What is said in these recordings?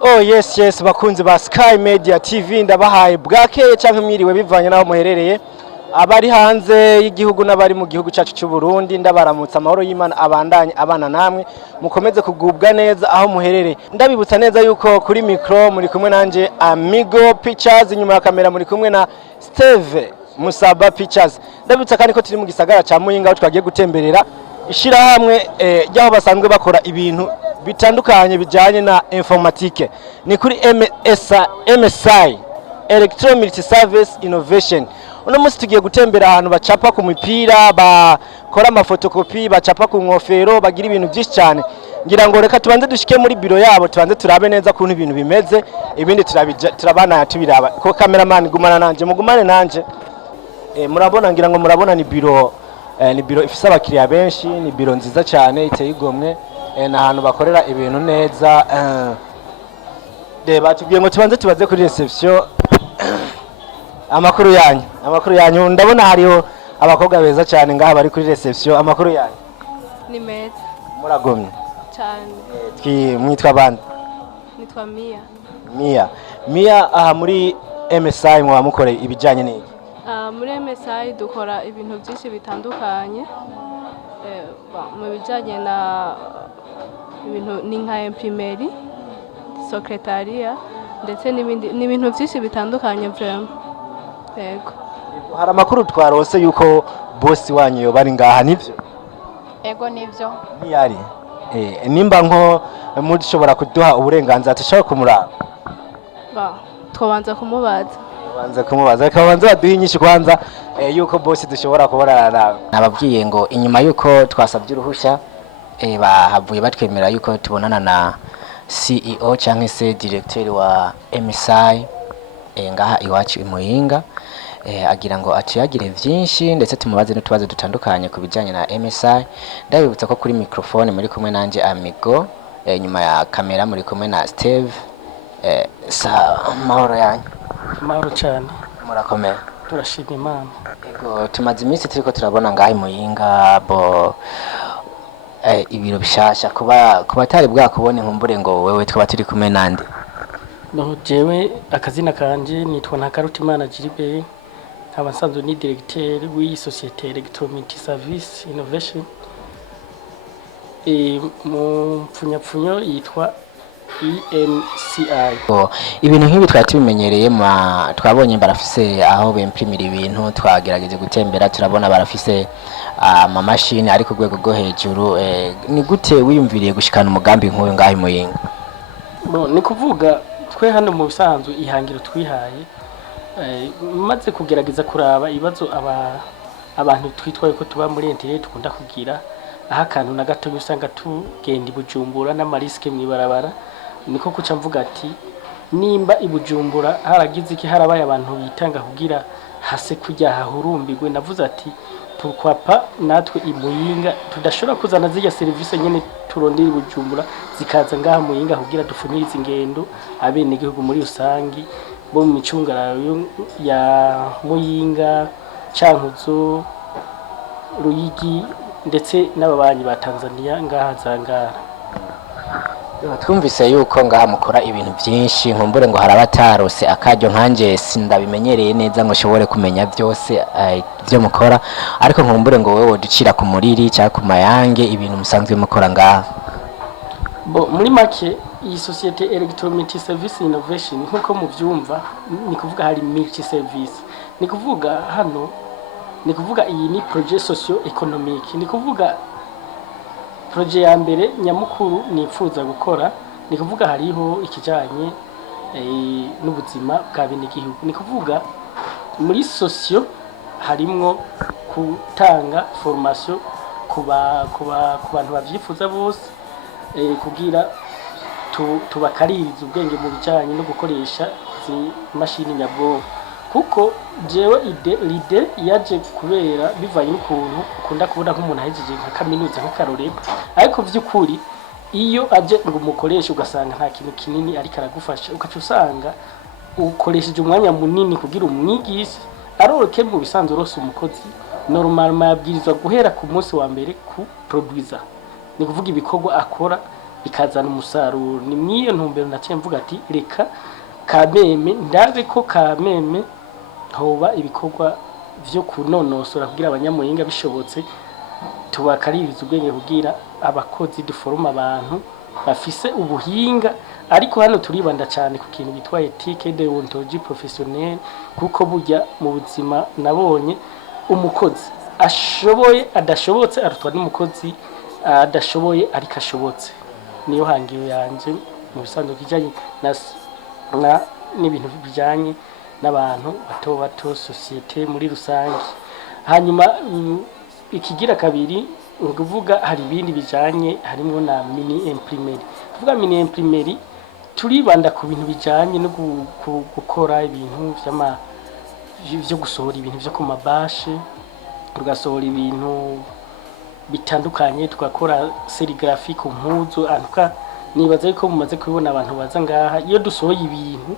Oh yes bakunzi ba Sky Media TV ndabahaye bwakeye cyangwa mwiriwe bivanye naho muherereye abari hanze y'igihugu n'abari mu gihugu cyacu cy'u Burundi ndabaramutsa amahoro y'Imana abandanye abana namwe mukomeze kugubwa neza aho muherereye ndabibutsa neza yuko kuri micro muri kumwe nanje Amigo Pictures inyuma ya kamera muri kumwe na Steve Musaba Pictures ndabibutsa kandi ko turi mu gisagara cya Muyinga aho twagiye gutemberera ishirahamwe y'aho basanzwe bakora ibintu bitandukanye bijanye na informatique ni kuri EMSI Electro Multi Service Innovation. Uno musi tugiye gutembera ahantu bacapa ku mipira bakora amafotokopi bacapa ku nkofero bagira ibintu byinshi cyane ngira ngo reka tubanze dushike muri biro yabo tubanze turabe neza kuntu ibintu bimeze ibindi turabana tubiraba ko cameraman gumana nanje mugumane nanje murabona ngira ngo murabona ni biro ifise abakiriya benshi ni biro nziza cyane iteye igomwe n'ahantu bakorera ibintu neza reba tugiye ngo tubanze tubaze kuri reception amakuru yanyu ndabona hariho abakobwa beza cyane ngaha bari kuri reception amakuru yanyu ni meza muragomye cyane mwitwa bande nitwa Mia aha muri MSI mwa mukore ibijanye n'iki muri MSI dukora ibintu byinshi bitandukanye mu bijanye na ibintu ni nka Imprimerie secretariat ndetse n'ibintu byinshi bitandukanye vraiment yego hari amakuru twarose yuko boss wanyu yo bari ngaha nivyo ego nivyo niyari nimba nko mushobora kuduha uburenganzira tushobora kumuraba twabanza kumubaza akabanza baduha inyinshi kwanza yuko boss dushobora kubonana nawe nababwiye ngo inyuma yuko twasabye uruhushya bahavuye batwemera yuko tubonana na CEO cyangwa se directeur wa EMSI ngaha iwacu imuyinga agira ngo atuyagire byinshi ndetse tumubaze n'utubazo dutandukanye ku bijyanye na EMSI ndabibutsa ko kuri microphone muri kumwe nanje Amigo nyuma ya kamera muri kumwe na Steve mahoro yanyu mahoro cyane murakomeye turashima Imana yego tumaze iminsi turiko turabona ngaha imuyinga ibiro bishasha kuba atari bwakubone nkumbure ngo wewe twaba turi kumwe nande no jewe akazina kanje nitwa Ntakarutimana Gilbert nkaba nsanzwe ni directeur w'iyi societe Electro Multi Service Innovation mu mpfunyapfunyo yitwa EMSI. Ibintu nk'ibi twari tubimenyereye twabonye barafise aho bemprimira ibintu twagerageje gutembera turabona barafise amamashini ari ku rwego rwo hejuru ni gute wiyumviriye gushikana umugambi nk'uyu ngaho imuyinga ni kuvuga twe hano mu bisanzwe ihangiro twihaye maze kugerageza kuraba ibibazo abantu twitwaye ko tuba muri internet tukunda kugira aha kantu na gato usanga tugenda ibujumbura n'amariske mwibarabara niko kuca mvuga ati nimba ibujumbura haragize iki harabaye abantu bitanga kugira hase kujya hahurumbirwe navuze ati pourquoi natwe imuyinga tudashobora kuzana zirya service nyene turondera ibujumbura zikaza ngaha muyinga kugira dufunirize ingendo abene igihugu muri usangi bo mu micungararo ya Muyinga Cankuzo Ruyigi ndetse n'ababanyi ba Tanzania ngaha zangara twumvise yuko ngaha mukora ibintu byinshi nkumbure ngo harabatarose akajyo nkanje sindabimenyereye neza ngo shobore kumenya byose byo mukora ariko nkumbure ngo wewe ducira ku muriri cyangwa ku mayange ibintu musanzwe mukora ngaha muri make iyi societe Electro Multi Service Innovation nkuko muvyumva ni kuvuga hari multi service ni kuvuga hano ni kuvuga iyi ni projet socio economique ni kuvuga projet ya mbere nyamukuru nifuza gukora ni kuvuga hariho ikijanye n'ubuzima bwa bene igihugu ni kuvuga muri socio harimwo gutanga formation ku bantu bavyifuza bose kugira tubakaririza ubwenge mu bijanye no gukoresha izi mashini nyabwonko kuko jewe ide yaje kubera bivanye n'ukuntu ukunda kubona nk'umuntu ahejeje nka kaminuza nk'akarorero ariko vy'ukuri iyo aje ngo umukoresha ugasanga nta kintu kinini ariko aragufasha ukaca usanga ukoresheje umwanya munini kugira umwigisha aroroke mu bisanzwe rose umukozi normalement yabwirizwa guhera ku munsi wa mbere ku producer ni kuvuga ibikorwa akora bikazana umusaruro. Ni mwiyo ntumbero naciye mvuga ati reka kameme ndabe ko kameme hoba ibikorwa vyo kunonosora kugira abanyamuyinga bishobotse tubakaririza ubwenge kugira abakozi duforoma abantu bafise ubuhinga, ariko hano turibanda cyane ku kintu bitwa ethique de deontologie professionnelle, kuko burya mu buzima nabonye umukozi ashoboye adashobotse arutwa n'umukozi adashoboye ariko ashobotse. Niyo hangiro yanje mu bisanzwe kijanye na n'ibintu bijanye n'abantu bato bato societe muri rusange. Hanyuma ikigira kabiri nguvuga hari ibindi bijanye harimo na mini imprimerie. Kuvuga mini imprimerie turibanda ku bintu bijanye no gukora ibintu vyo gusohora ibintu vyo ku mabashe, tugasohora ibintu bitandukanye, tugakora serigraphie ku mpuzu. Antuka nibaza yuko mumaze kubibona abantu baza ngaha iyo dusohoye ibintu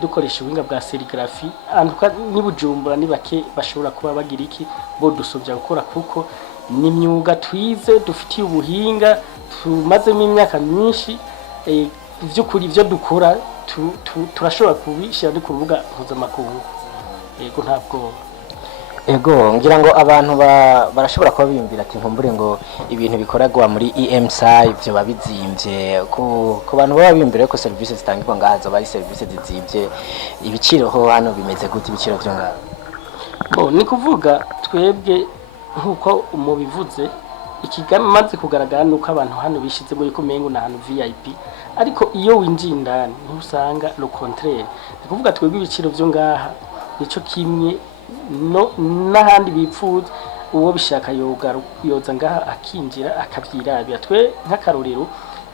dukoresha ubuhinga bwa serigraphie. Antuka ni Bujumbura ni bake bashobora kuba bagira iki bo dusovya gukora, kuko ni imyuga twize dufitiye ubuhinga tumazemo imyaka myinshi. Vy'ukuri ivyo dukora turashobora kubishira ku rubuga mpuzamakungu. Yego ntabwo ego ngira ngo abantu barashobora kuba biyumvira ati nkumbure ngo ibintu bikoragwa muri EMSI ivyo babizimvye ku bantu baba biyumvira ko services zitangirwa ngahazo bari services zizimvye. Ibiciro ho hano bimeze gute ibiciro vyo ngaho? Ni kuvuga twebwe nkuko umubivuze ikigamaze kugaragara nuko abantu hano bishize muri kumengo na hano VIP, ariko iyo winjiye indani ntusanga le contraire. Ni kuvuga twebwe ibiciro vyo ngaha nico kimwe no n'ahandi bipfuza. Uwo bishaka yoza ngaha akinjira akavyirabira. Twe nk'akarorero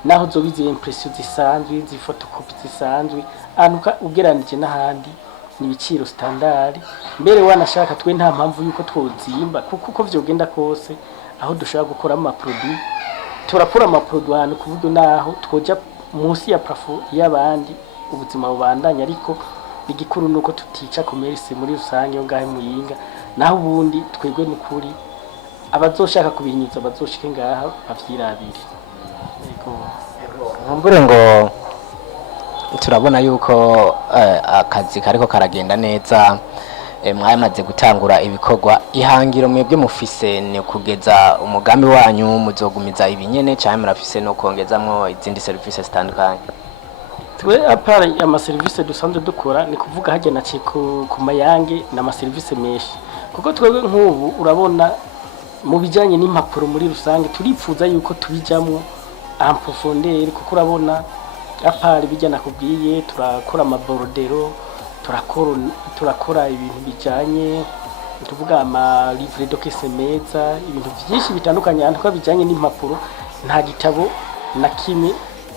naho zobize impression zisanzwe zifotocopy zisanzwe, anuka ugeranije n'ahandi n'ibiciro standard. Mbere wanashaka twe nta mpamvu yuko twozimba, kuko vyogenda kose aho dushaka gukora ama produit turakora ama produit hano kuvuga naho twoja munsi ya plafond y'abandi ubuzima bubandanya. Ariko igikuru nuko tutica commerce muri rusange yo ngahe muyinga, naho ubundi twegwe n'ukuri abazoshaka kubinyuza bazoshike ngaha bavyirabire. Yego nkumbure ngo turabona yuko akazi kariko karagenda neza. Mwamaze gutangura ibikorwa, ihangiro mwebwe mufise ni kugeza umugambi wanyu muzogumiza ibinyene cyane murafise no kongezamwo izindi services zitandukanye? Twe apara ama services dusanzwe dukora ni kuvuga haje na ku mayange na ama services menshi, kuko twebwe nk'ubu urabona mu bijanye n'impapuro muri rusange turipfuza yuko tubijamwo en profondeur, kuko urabona apara bijyana kubwiye turakora ama bordero, turakora ibintu bijanye tuvuga ama livre de caisse meza, ibintu byinshi bitandukanye antuka bijanye n'impapuro. Nta gitabo na kimwe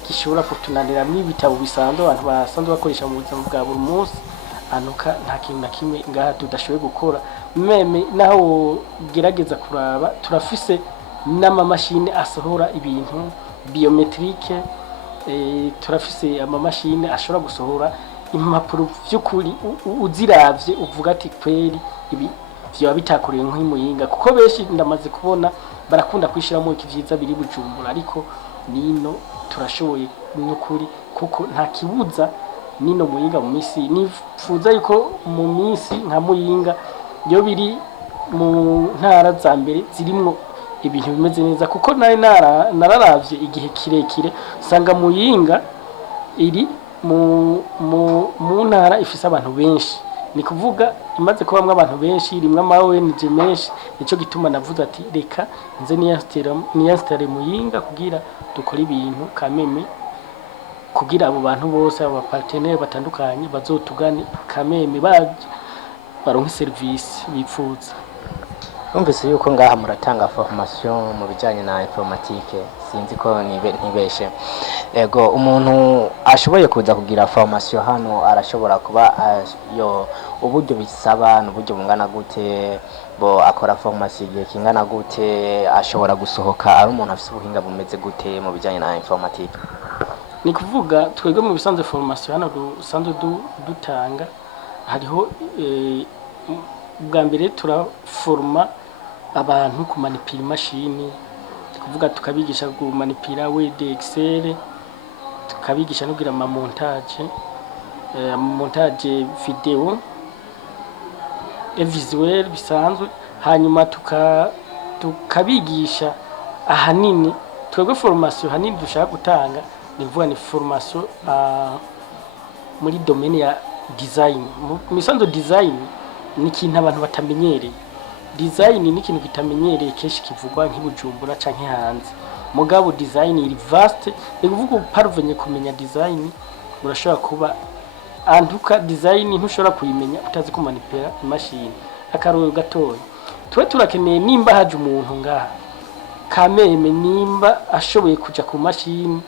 gishobora kutunanira n'ibitabo bisanzwe abantu basanzwe bakoresha mu buzima bwa buri munsi. Anuka nta kintu na kimwe ngaha tudashoboye gukora. Meme naho gerageza kuraba turafise n'ama machine asohora ibintu biometrique, turafise ama machine ashobora gusohora impapuro vy'ukuri uziravye uvuga ati kweri ibi vyo bitakoreye nk'imuyinga, kuko benshi ndamaze kubona barakunda kwishiramo ikivyiza biri Bujumbura, ariko nino turashoboye n'ukuri kuko nta kibuza nino muyinga mu misi. Nifuza yuko mu misi nka muyinga yo biri mu ntara za mbere zirimwo ibintu bimeze neza, kuko nararavye igihe kirekire sanga muyinga iri mu ntara ifise abantu benshi. Ni kuvuga imaze kubamwe abantu benshi rimwe ama ONG menshi, nico gituma navuze ati reka nze niyastare muyinga kugira dukora ibintu kameme, kugira abo bantu bose aba partenaire batandukanye bazotugane kameme baronke service bipfuza. Numvise yuko ngaha muratanga formation mu bijanye na informatique, sinzi ko nibeshe. Ego umuntu ashoboye kuza kugira formation hano arashobora kuba yo uburyo bisaba n'uburyo bungana gute, bo akora formation igihe kingana gute, ashobora gusohoka ari umuntu afise ubuhinga bumeze gute mu bijanye na informatique? Ni kuvuga twebwe mu bisanzwe formation hano dusanzwe dutanga hariho bwa mbere turaforma abantu ku manipula machine, kuvuga tukabigisha kumanipira Word Excel tukabigisha no kugira montage video visuel bisanzwe hanyuma tukabigisha ahanini twebwe formation hanini dushaka gutanga ni formation muri domaine ya design. Misanzo design ni ikintu abantu batamenyereye. Design ni ikintu kitamenyereye keshi kivugwa nk'ibujumbura canke hanze. Mugabo design iri vaste, ni kuvuga parvenye kumenya design urashobora kuba anduka design ntushobora kuyimenya utazi kumanipera imashini. Akaroro gatoya twe turakeneye nimba haje umuntu ngaha kameme nimba ashoboye kuja ku mashini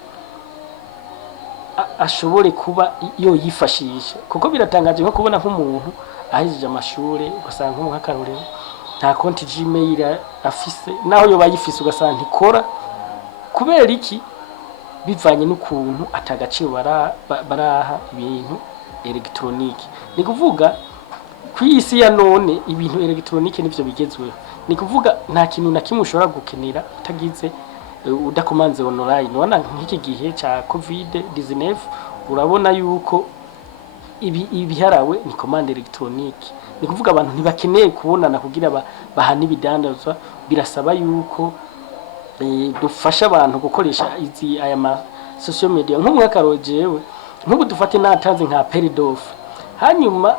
ashobore kuba yo yifashisha kuko biratangaje nko kubona nk'umuntu ahijije amashure ugasanga nk'akarorero nta konti Gmail afise naho yo bayifise ugasanga ntikora kubera iki bivanye n'ukuntu atagaciro baraha ibintu electronique. Ni kuvuga kwisi ya none ibintu electronique nivyo bigezweho. Ni kuvuga nta kintu na kimwe ushobora gukenera utagize udakomanze online. Wana nk'iki gihe ca COVID-19 urabona yuko ibiharawe ni commande electronique. Ni kuvuga abantu ntibakeneye kubonana kugira bahana ibidandazwa, birasaba yuko dufasha abantu gukoresha aya ma social media. Nk'umwaka jewe nk'ubu dufate natanze nka peridof hanyuma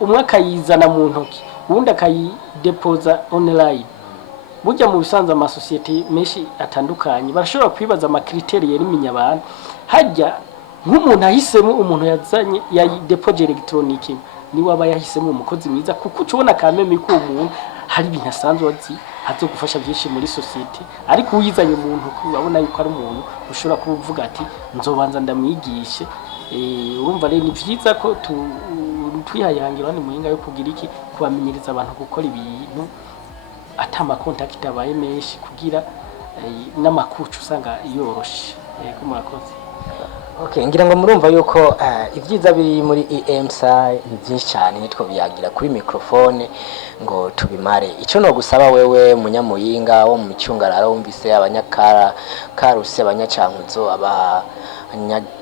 umwaka yizana mu ntoki ubundi akayidepoza online. Burya mu bisanzwe ama societe menshi atandukanye barashobora kwibaza ama criteria y'iminya abantu hajya nk'umuntu ahisemo umuntu yazanye ya deposit electronique ni waba yahisemo umukozi mwiza kuko ucubona kameme ko umuntu hari ibintu asanzwe azi hazo gufasha byinshi muri societe ariko uyizanye umuntu kubabona yuko ari umuntu ushobora kuvuga ati nzobanza ndamwigishe. Urumva rero ni vyiza ko twihayangira ni muyinga yo kugira iki kubamenyereza abantu gukora ibintu atama contact abaye menshi kugira n'amakucu usanga yoroshe. Yego murakoze. Okay, ngira ngo murumva yuko ivyiza biri muri EMSI ni byinshi cyane nitwo biyagira kuri microphone ngo tubimare. Ico no gusaba wewe munyamuyinga wo mu micungararo wumvise abanyakara karuse abanyacankuzo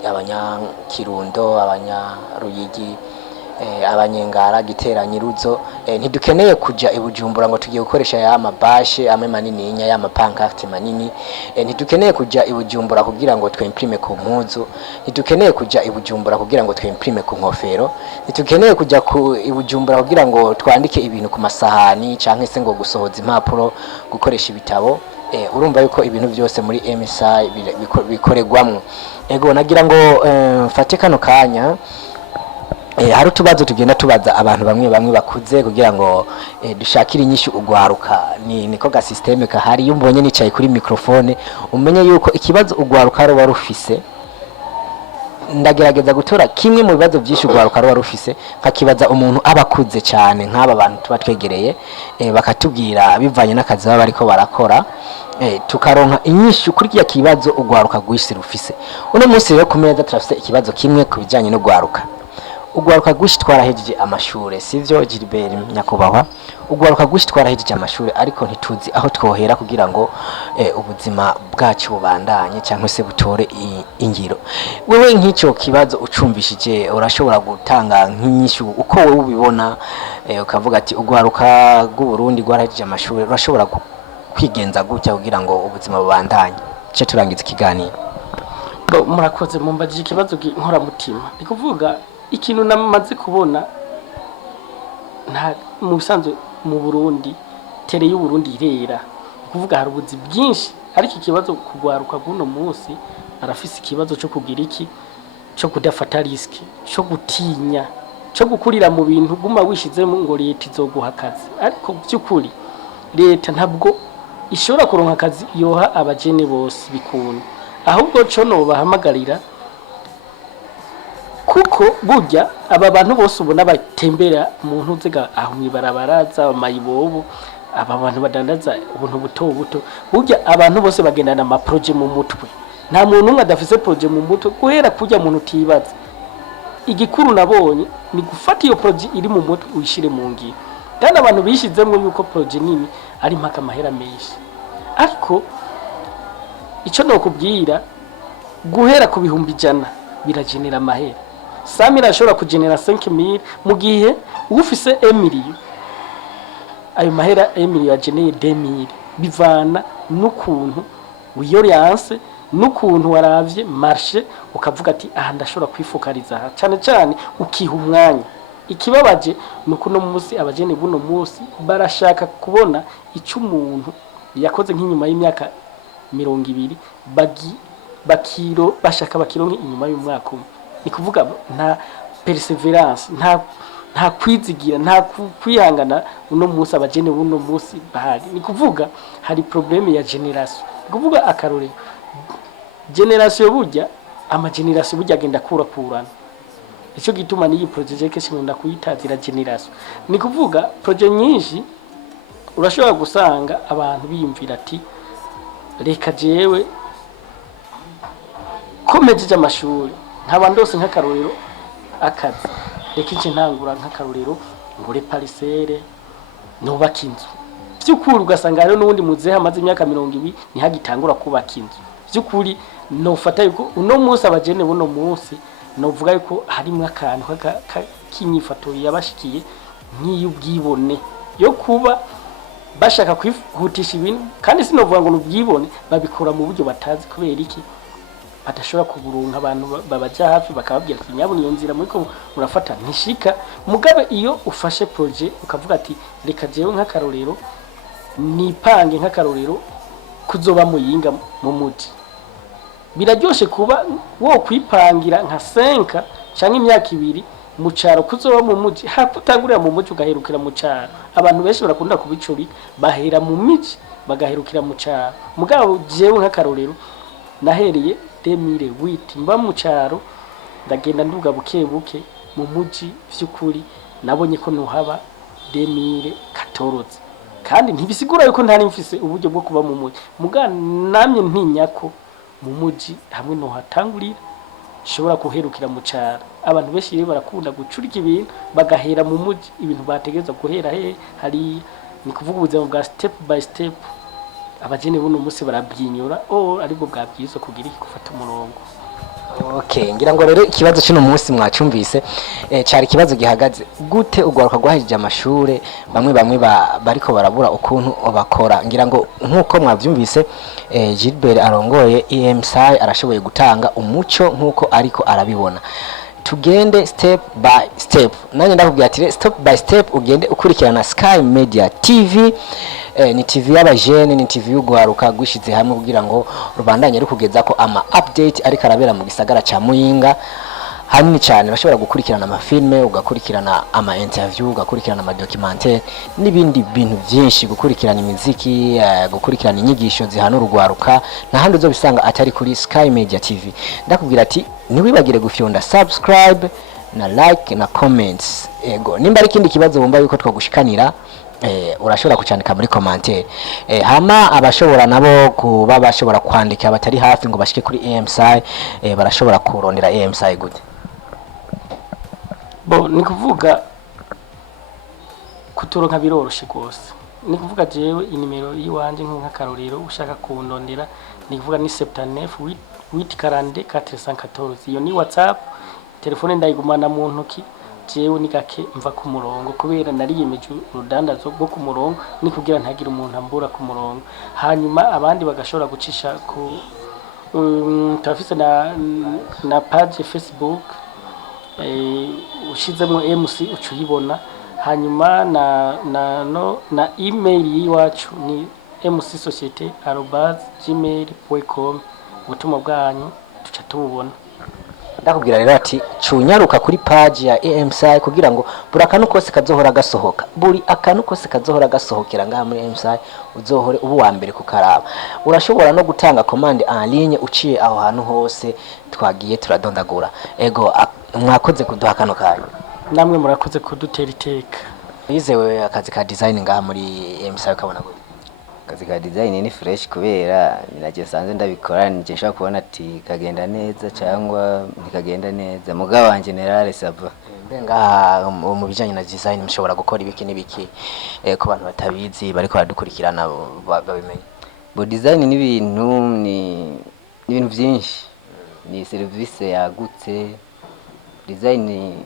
abanyakirundo abanyaruyigi abanyengara giteranye ruzo ntidukeneye kuja ibujumbura ngo tugiye gukoresha ya mabashe amwe manini nya ya mapancarte manini ntidukeneye kuja ibujumbura kugira ngo twimprime ku mpuzu ntidukeneye kuja ibujumbura kugira ngo twimprime ku nkofero ntidukeneye kuja ku ibujumbura kugira ngo twandike ibintu ku masahani canke se ngo gusohoza impapuro gukoresha ibitabo. Urumva yuko ibintu byose muri EMSI bikoregwamwe. Ego nagira ngo mfate kano kanya hari utubazo tugenda tubaza abantu bamwe bakuze kugira ngo dushakire inyishu ugwaruka niko ga systeme kahari yumbonye nicaye kuri microphone umenye yuko ikibazo ugwaruka ro warufise ndagerageza gutora kimwe mu bibazo byinshi ugwaruka ro warufise kakibaza umuntu abakuze cyane nk'aba bantu tuba twegereye bakatubwira bivanye n'akazi baba bariko barakora tukaronka inyishu kuri kiya kibazo ugwaruka gwisi rufise. Uno munsi rero kumeza turafise ikibazo kimwe kubijanye no gwaruka. Ugwaruka gushi twarahejeje amashure sivyo Gilbert nyakubahwa ugwaruka gushi twarahejeje amashure ariko ntituzi aho twohera kugira ngo ubuzima bwacu bubandanye cyangwa se butore ingiro. Wewe nk'icyo kibazo ucumbishije urashobora gutanga nk'inyishu uko wewe ubibona ukavuga ati ugwaruka bw'u Burundi gwarahejeje amashure urashobora kwigenza gutya kugira ngo ubuzima bubandanye. Cyo turangiza ikiganiro. Murakoze mumbajije ikibazo nkora mutima ndikuvuga ikintu namaze kubona nta mu bisanzwe mu Burundi tere y'u Burundi irera kuvuga hari ubuzi bwinshi ariko ikibazo kugwaruka guno munsi arafise ikibazo cyo kugira iki cyo kudafata risk cyo gutinya cyo gukurira mu bintu guma wishizemo ngo leta izoguha akazi ariko by'ukuri leta ntabwo ishobora kuronka akazi yoha abajene bose bikunda ahubwo cyo no bahamagarira kuko burya aba bantu bose ubona batembera mu ntuziga aho mwibarabaraza amayibobo aba bantu badandaza ubuntu buto burya abantu bose bagendana ama project mu mutwe nta muntu umwe adafise project mu mutwe guhera kujya muntu utibaza igikuru nabonye ni gufata iyo project iri mu mutwe uyishire mu ngiro kandi abantu bishizemwe yuko project nini ari mpaka mahera menshi ariko ico no kubwira guhera ku bihumbi 100 biragenera amahera Samira ashobora kugenera 5000 mu gihe ufise Emilio ayo mahera Emilio yageneye 2000 bivana n'ukuntu wiyoriyanse n'ukuntu waravye marché ukavuga ati aha ndashobora kwifokariza aha cyane cyane ukiha umwanya ikibabaje nuko no munsi abagene buno munsi barashaka kubona icyo umuntu yakoze nk'inyuma y'imyaka 200 bakiro bashaka bakironke inyuma y'umwaka umwe ni kuvuga nta perseverance nta kwizigira nta kwihangana uno munsi abagene buno munsi bahari ni kuvuga hari problème ya generation kuvuga akarore generation burya ama generation burya agenda kurana ico gituma ni project kesho ngunda kuyitazira generation ni kuvuga project nyinshi urashobora gusanga abantu biyumvira ati reka jewe komeje amashuri nkaba ndose nk'akarorero akazi reka ince ntangura nk'akarorero ngure parcelle nubaka inzu by'ukuri ugasanga rero n'ubundi muzehe amaze imyaka 200 ntihagitangura kubaka inzu by'ukuri no fata yuko uno munsi abagene buno munsi no vuga yuko harimo akantu k'inyifato yabashikiye nk'iyubwibone yo kuba bashaka kwihutisha ibintu kandi sinovuga ngo n'ubwibone babikora mu buryo batazi kubera iki badashobora kuburunka abantu babaja hafi bakababwira ati nyabuni iyo nzira muriko murafata ntishika mugabe iyo ufashe projet ukavuga ati reka jewe nk'akarorero nipange nk'akarorero kuzoba muyinga mu muti biraryoshe kuba wo kwipangira nka 5 canke imyaka 2 mu caro kuzoba mu muji hakutangurira mu muji ugaherukira mu caro abantu benshi barakunda kubicuri bahera mu miji bagaherukira mu caro mugabo jewe nk'akarorero nahereye 2008 mba mu caro ndagenda nduga buke mu muji vy'ukuri nabonye ko nuhaba 2014 kandi ntibisigura yuko ntari mfise uburyo bwo kuba mu muji muga namye ntinyako mu muji hamwe no hatangurira shobora kuherukira mu caro abantu benshi rero barakunda gucurika ibintu bagahera mu muji ibintu bategeza guhera hari ni kuvuga ubuzima bwa step by step abagene buno munsi barabyinyura ariko bwabyizo kugira iki gufata umurongo. Okay, ngira ngo rero ikibazo cy'uno munsi mwacumvise cyari kibazo gihagaze gute ugwaruka gwahije amashure bamwe bariko barabura ukuntu bakora ngira ngo nkuko mwavyumvise Gilbert arongoye EMSI arashoboye gutanga umuco nkuko ariko arabibona tugende step by step nanye ndakubwira ati step by step ugende ukurikirana Sky Media TV ni TV y'abajene ni TV y'ugwaruka gwishize hamwe kugira ngo rubandanye rukugeza ko ama update ariko arabera mu gisagara ca Muyinga hanini cyane bashobora gukurikirana amafilme ugakurikirana ama interview ugakurikirana ama documentaire n'ibindi bintu byinshi gukurikirana imiziki gukurikirana inyigisho zihanura urugwaruka na handi zo bisanga atari kuri Sky Media TV ndakubwira ati niwibagire gufyonda subscribe na like na comments ego nimba ari kindi kibazo bumva yuko twagushikanira urashobora kucandika muri commentaire hama abashobora nabo kuba bashobora kwandika batari hafi ngo bashike kuri EMSI barashobora kurondera EMSI gute bo ni kuvuga kuturonka biroroshe gose ni kuvuga jewe inimero yiwanje nk'akarorero ushaka kundondera ni kuvuga ni 79 840 414 iyo ni WhatsApp telefone ndayigumana mu ntoki jewe ni gake mva ku murongo kubera nariyemeje urudandazo rwo ku murongo ni kugira ntagira umuntu ambura ku murongo hanyuma abandi bagashobora gucisha ku tafise na page Facebook ushizemo EMSI ucuyibona hanyuma na email yiwacu ni mcsociete@gmail.com ubutumwa bwanyu tuca tububona ndakubwira rero ati cunyaruka kuri page ya EMSI kugira ngo buri akantu kose kazohora gasohoka buri akantu kose kazohora gasohokera ngaha muri EMSI uzohore ubu wa mbere kukaraba urashobora no gutanga commande en ligne uciye aho hantu hose twagiye turadondagura ego mwakoze kuduha kano kanyu namwe murakoze kudutera iteka yizewe akazi ka design ngaha muri EMSI ukabona gute akazi ka design ni fresh kubera ninaje sanze ndabikora nije nshaka kubona ati kagenda neza cyangwa ntikagenda neza mugabo wa general sava ngaha mu bijanye na design mushobora gukora ibiki n'ibiki ku bantu batabizi bariko baradukurikirana babimenye bo design ni ibintu byinshi, ni service yagutse. Design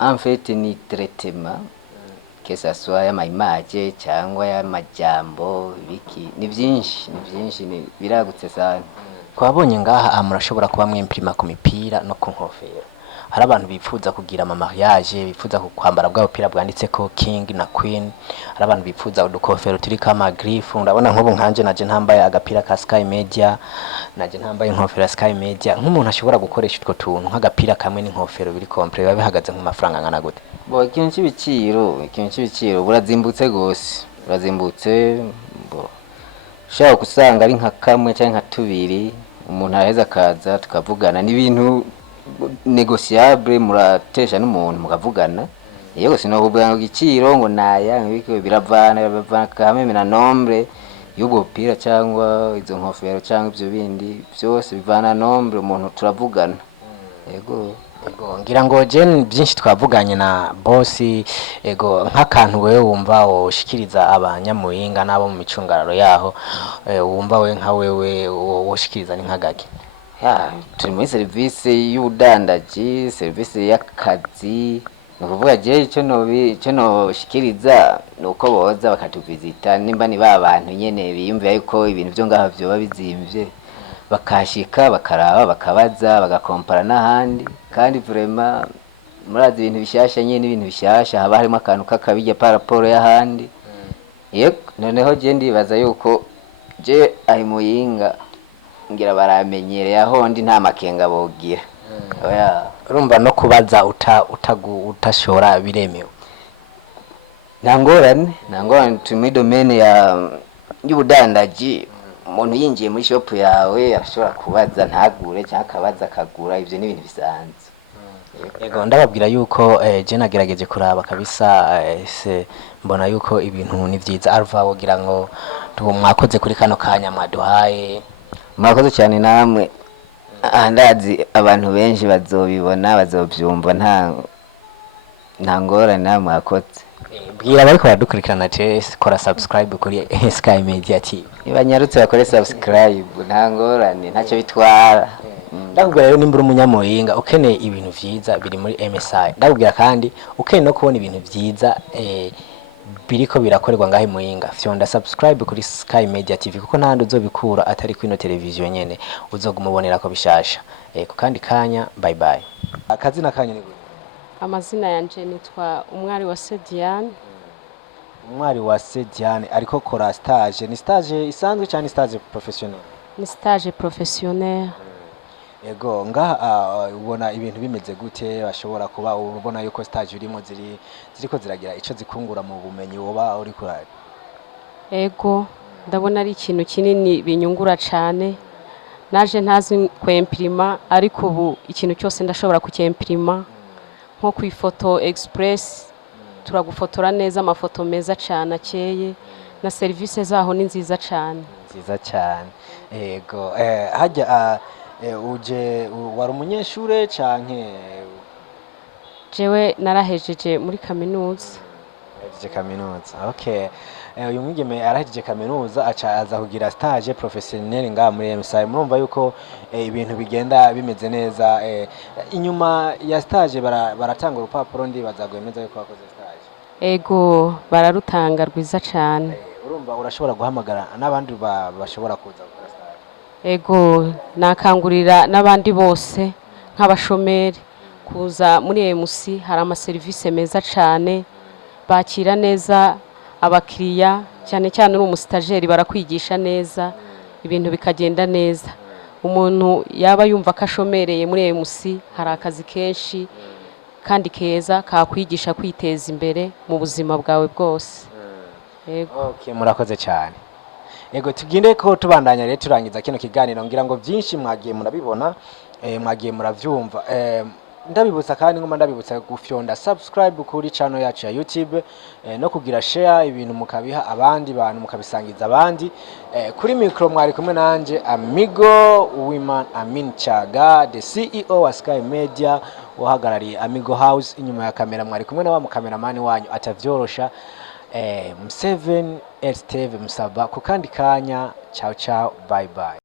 en fait ni traitement que ça soit ya image cyangwa ya majambo biki, ni byinshi biragutse sana. twabonye ngaha murashobora kuba mwimprima ku mipira no ku nkofero. Hari abantu bifuza kugira ama mariage, bifuza kwambara bwa bupira bwanditseko king na queen. Hari abantu bifuza udukofero turi kama grifu. Ndabona nk'ubu nkanje naje ntambaye agapira ka Sky Media, naje ntambaye inkofero ya Sky Media. Nk'umuntu ashobora gukoresha utwo tuntu nk'agapira kamwe n'inkofero biri complet, biba bihagaze mu mafaranga ngana gute? Bo ikintu cy'ibiciro burazimbutse gose, bo ushaka kusanga ari nka kamwe cyangwa nka tubiri, umuntu araheza akaza tukavugana n'ibintu negociable, muratesha n'umuntu mukavugana. Yego sinokubwira ngo igiciro ngo naya nk'ibiko biravana kameme na nombre y'ubwo pira cyangwa izo nkofero cyangwa ibyo bindi byose bivana nombre, umuntu turavugana. Yego ngira ngo Jen byinshi twavuganye na boss. Ego nk'akantu wewe wumva woshikiriza abanyamuyinga nabo mu micungararo yaho, wumva we nka wewe woshikiriza ni nkagake? Turi muri service y'ubudandaji, service y'akazi. Nukuvuga je icyo noshikiriza nuko boza bakatuvizita, nimba ni babantu nyene biyumvira yuko ibintu byo ngaho byo babizimvye, bakashika bakaraba bakabaza bagakompara n'ahandi. Kandi vraiment murazi ibintu bishasha nyene, ibintu bishasha haba harimo akantu kakabijya par rapport y'ahandi. Yego noneho je ndibaza yuko je ahi muyinga ngira baramenyereye aho ndi nta makenga bogira. Urumva no kubaza utashora biremewe? Nangorane turi muri domaine y'ubudandaji. Umuntu yinjiye muri shop yawe ashobora kubaza ntagure cyangwa akabaza akagura, ibyo ni ibintu bisanzwe. Yego ndababwira yuko je nagerageje kuraba kabisa, se mbona yuko ibintu ni byiza. Alva wogira ngo mwakoze kuri kano kanya mwaduhaye. Mwakoze cyane namwe, ndazi abantu benshi bazobibona bazobyumva, nta ngorane namwe mwakoze. Bwira bariko baradukurikirana kora subscribe kuri Sky Media TV. Ibanyarutse bakore subscribe, nta ngorane ntacyo bitwara. Ndakubwira rero nimbura umunyamuyinga ukeneye ibintu vyiza biri muri EMSI. Ndakubwira kandi ukeneye no kubona ibintu vyiza biriko birakorerwa ngahe muyinga, fyonda subscribe kuri Sky Media TV, kuko ntandi uzobikura atari kwino televiziyo nyene, uzogumubonera ko bishasha. Ku kandi kanya, bye bye. Akazina kanya ni gute? Amazina yanje nitwa Umwari wa Sediane. Umwari wa Sediane ariko kora stage. Ni stage isanzwe cyane stage professionnel? Ni stage professionnel. Ego ngaha ubona ibintu bimeze gute? Bashobora kuba ubona yuko stage urimo ziriko ziragira ico zikungura mu bumenyi woba uri kurari? Ego ndabona ari ikintu kinini binyungura cyane. Naje ntazi kwemprima, ariko ubu ikintu cyose ndashobora kucyemprima. Nko ku ifoto express turagufotora neza, amafoto meza cyane akeye, na service zaho ni nziza cyane. Nziza cyane. Ego hajya uje wari umunyeshure canke? Jewe narahejeje muri kaminuza. Hejeje kaminuza. Okay. Uyu mwigeme arahejeje kaminuza aza kugira stage professionnel ngaha muri EMSI. Murumva yuko ibintu bigenda bimeze neza. Inyuma ya stage baratanga urupapuro ndi bazagwemeza yuko wakoze stage? Ego bararutanga rwiza cyane. Urumva urashobora guhamagara n'abandi bashobora kuza gukora stage? Ego nakangurira n'abandi bose nk'abashomeri kuza muri EMSI. Hari ama service meza cyane, bakira neza abakiriya, cyane cyane uri umustajeri barakwigisha neza, ibintu bikagenda neza. Umuntu yaba yumva kashomereye muri EMSI, hari akazi kenshi kandi keza kakwigisha kwiteza imbere mu buzima bwawe bwose. Ego. Okay, murakoze cyane. Ego tuginde ko tubandanya rero turangiza kino kiganiro, ngira ngo byinshi mwagiye murabibona, mwagiye muravyumva. Ndabibutsa kandi ngoma ndabibutsa gufyonda subscribe kuri channel yacu ya YouTube, no kugira share ibintu mukabiha abandi bantu, mukabisangiza abandi. Kuri micro mwari kumwe nanje Amigo Women Amin Chaga, the CEO wa Sky Media, uhagarariye Amigo House. Inyuma ya kamera mwari kumwe na wa mukameramani wanyu atavyorosha Museveni Esteve Musaba ku kandi kanya ciao ciao bye bye.